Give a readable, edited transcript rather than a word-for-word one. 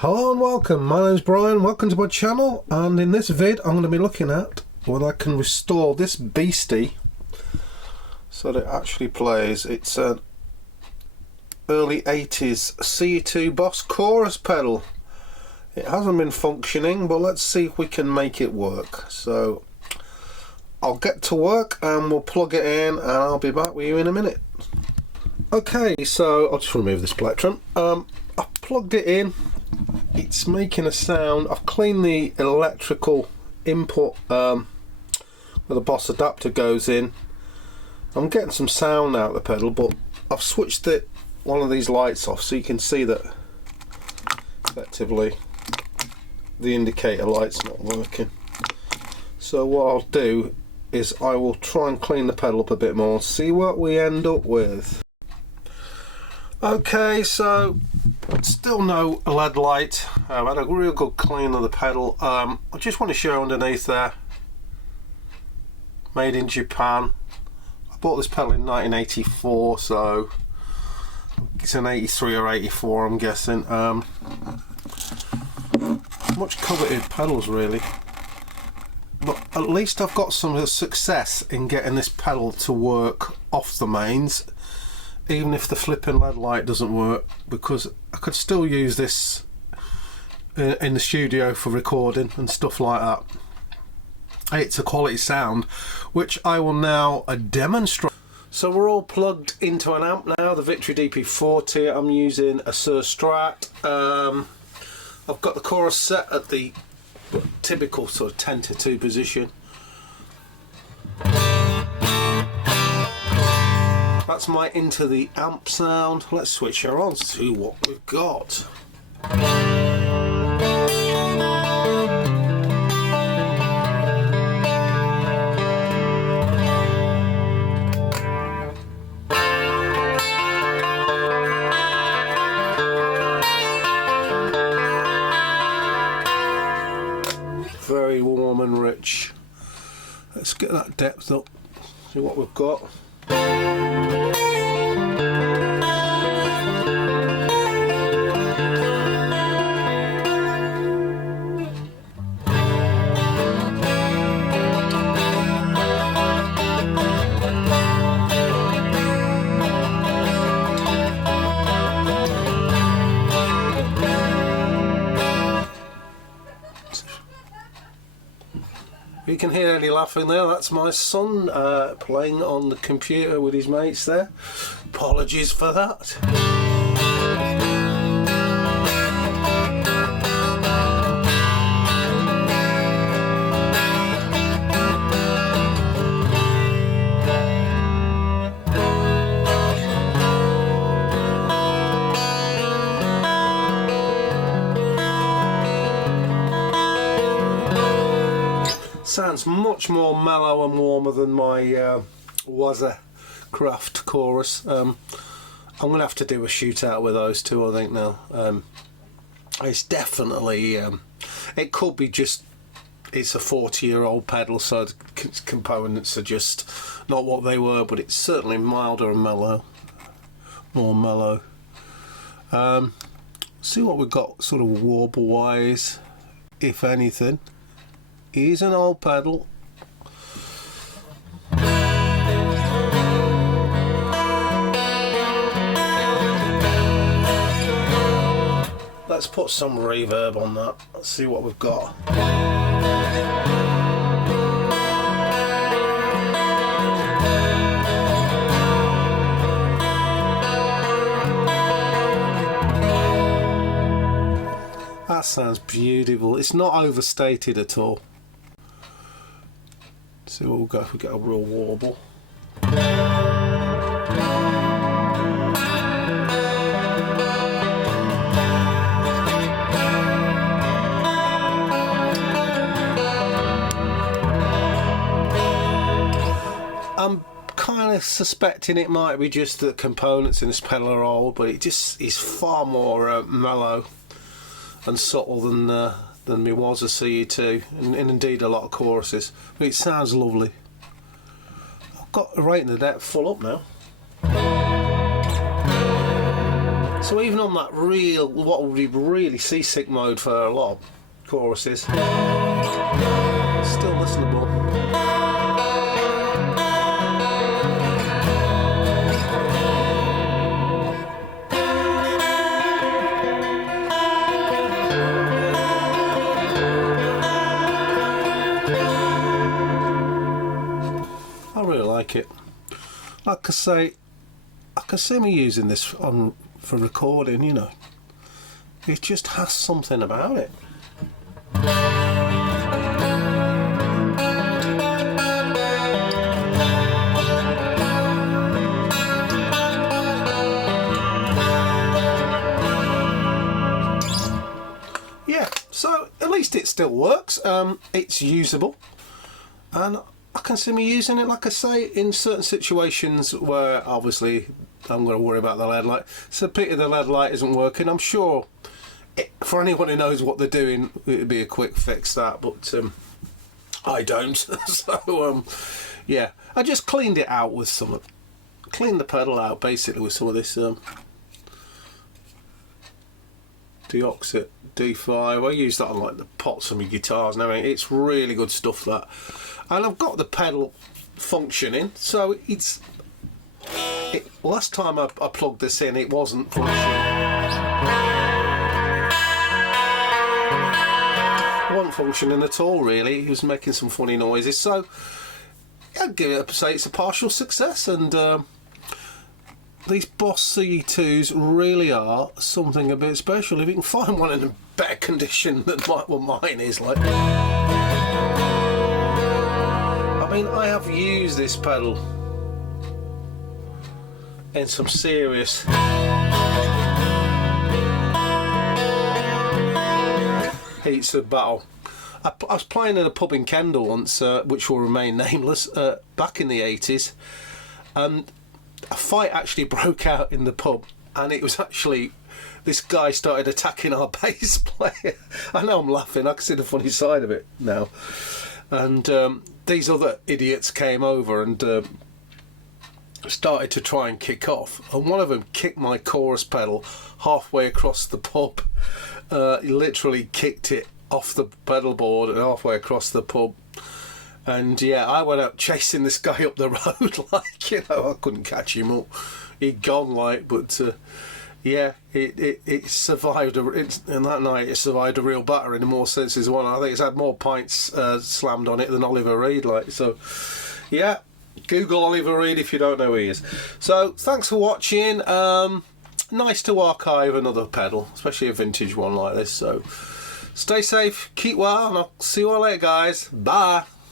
Hello and welcome, my name's Brian, welcome to my channel, and in this vid I'm going to be looking at whether I can restore this beastie so that it actually plays. It's an early 80s CE2 Boss Chorus pedal. It hasn't been functioning, but let's see if we can make it work. So I'll get to work and we'll plug it in and I'll be back with you in a minute. Okay, so I'll just remove this plectrum. I've plugged it in. It's making a sound. I've cleaned the electrical input where the Boss adapter goes in. I'm getting some sound out of the pedal, but I've switched one of these lights off so you can see that effectively the indicator light's not working. So what I'll do is I will try and clean the pedal up a bit more, see what we end up with. Okay, so still no LED light. I've had a real good clean of the pedal. I just want to show underneath there, made in Japan. I bought this pedal in 1984, so it's an 83 or 84 I'm guessing. Much coveted pedals really, but at least I've got some success in getting this pedal to work off the mains, even if the flipping LED light doesn't work, because I could still use this in the studio for recording and stuff like that. It's a quality sound which I will now demonstrate. So we're all plugged into an amp now, the Victory DP40. I'm using a Suhr Strat. I've got the chorus set at the typical sort of 10 to 2 position. That's my into the amp sound. Let's switch her on to what we've got. Very warm and rich. Let's get that depth up, see what we've got. You can hear any laughing there, that's my son playing on the computer with his mates there. Apologies for that. Sounds much more mellow and warmer than my Craft Chorus. I'm going to have to do a shootout with those two, I think, now. It's definitely, it could be just, it's a 40-year-old pedal, so the components are just not what they were, but it's certainly milder and mellow, more mellow. See what we've got sort of warble-wise, if anything. It is an old pedal. Let's put some reverb on that. Let's see what we've got. That sounds beautiful. It's not overstated at all. See what we'll go if we get a real warble. I'm kind of suspecting it might be just the components in this pedal are old, but it just is far more mellow and subtle than me was a CE2, and indeed a lot of choruses. But it sounds lovely. I've got a rating the depth full up now. So even on that real, what would be really seasick mode for a lot of choruses, still listenable. I really like it. Like I say, I can see me using this on for recording, you know. It just has something about it. Yeah, so at least it still works. It's usable, and I can see me using it, like I say, in certain situations where obviously I'm going to worry about the LED light. It's a pity the LED light isn't working. I'm sure for anyone who knows what they're doing, it'd be a quick fix that, but I don't. So yeah, I just cleaned it out with some, cleaned the pedal out basically with some of this Dexoit D5. I use that on like the pots of my guitars and everything. It's really good stuff, that. And I've got the pedal functioning, so it's. Last time I plugged this in, it wasn't functioning. It wasn't functioning at all, really. It was making some funny noises. So I'd give it say it's a partial success, and these Boss CE2s really are something a bit special. If you can find one in a better condition than what mine is, like. I mean, I have used this pedal in some serious heats of battle. I was playing in a pub in Kendal once, which will remain nameless, back in the 80s, and a fight actually broke out in the pub, and it was actually this guy started attacking our bass player. I know I'm laughing, I can see the funny side of it now. And these other idiots came over and started to try and kick off, and one of them kicked my chorus pedal halfway across the pub. He literally kicked it off the pedal board and halfway across the pub. And yeah, I went out chasing this guy up the road, like, you know, I couldn't catch him up. He'd gone, like, but yeah, it survived. And that night it survived a real batter in more senses than one. I think it's had more pints slammed on it than Oliver Reed, like. So yeah, Google Oliver Reed if you don't know who he is. So thanks for watching. Nice to archive another pedal, especially a vintage one like this. So stay safe, keep well, and I'll see you all later, guys. Bye.